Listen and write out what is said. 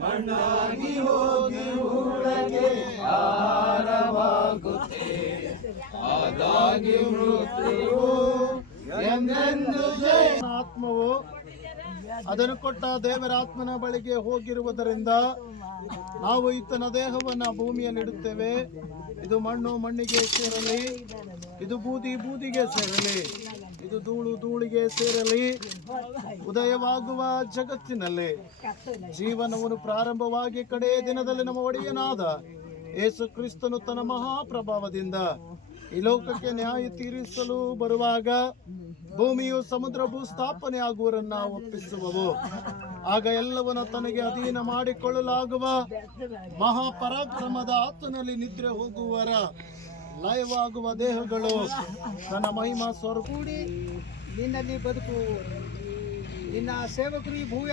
ಮಣ್ಣಾಗಿ ಹೋಗಿ ಹೂಳಗೆ ಆಹಾರವಾಗುತ್ತೆ ಆದಾಗಿ ಮೃತ್ಯುವು ಎಂದೆಂದು ಆತ್ಮವು ಅದನ್ನು ಕೊಟ್ಟ ದೇವರ ಆತ್ಮನ ಬಳಿಗೆ ಹೋಗಿರುವುದರಿಂದ ನಾವು ಈತನ ದೇಹವನ್ನು ಭೂಮಿಯಲ್ಲಿ ಇಡುತ್ತೇವೆ. ಇದು ಮಣ್ಣು ಮಣ್ಣಿಗೆ ಸೇರಲಿ, ಇದು ಬೂದಿ ಬೂದಿಗೆ ಸೇರಲಿ, ಇದು ಧೂಳು ಧೂಳಿಗೆ ಸೇರಲಿ. ಉದಯವಾಗುವ ಜಗತ್ತಿನಲ್ಲಿ ಜೀವನವನ್ನು ಪ್ರಾರಂಭವಾಗಿ ಕಡೆ ದಿನದಲ್ಲಿ ನಮ್ಮ ಒಡೆಯನಾದ ಯೇಸು ಕ್ರಿಸ್ತನು ತನ್ನ ಮಹಾಪ್ರಭಾವದಿಂದ ಈ ಲೋಕಕ್ಕೆ ನ್ಯಾಯ ತೀರಿಸಲು ಬರುವಾಗ ಭೂಮಿಯು ಸಮುದ್ರ ಭೂಸ್ಥಾಪನೆ ಆಗುವರನ್ನ ಒಪ್ಪಿಸುವವು. ಆಗ ಎಲ್ಲವನ್ನ ತನಗೆ ಅಧೀನ ಮಾಡಿಕೊಳ್ಳಲಾಗುವ ಮಹಾಪರಾಕ್ರಮದ ಆತನಲ್ಲಿ ನಿದ್ರೆ ಹೋಗುವರ ಲಯವಾಗುವ ದೇಹಗಳು ತನ್ನ ಮಹಿಮಾ ಸ್ವರೂಪಿ ನಿನ್ನಲ್ಲಿ ಬದುಕು ನಿನ್ನ ಸೇವಕರು ಈ ಭೂಮಿ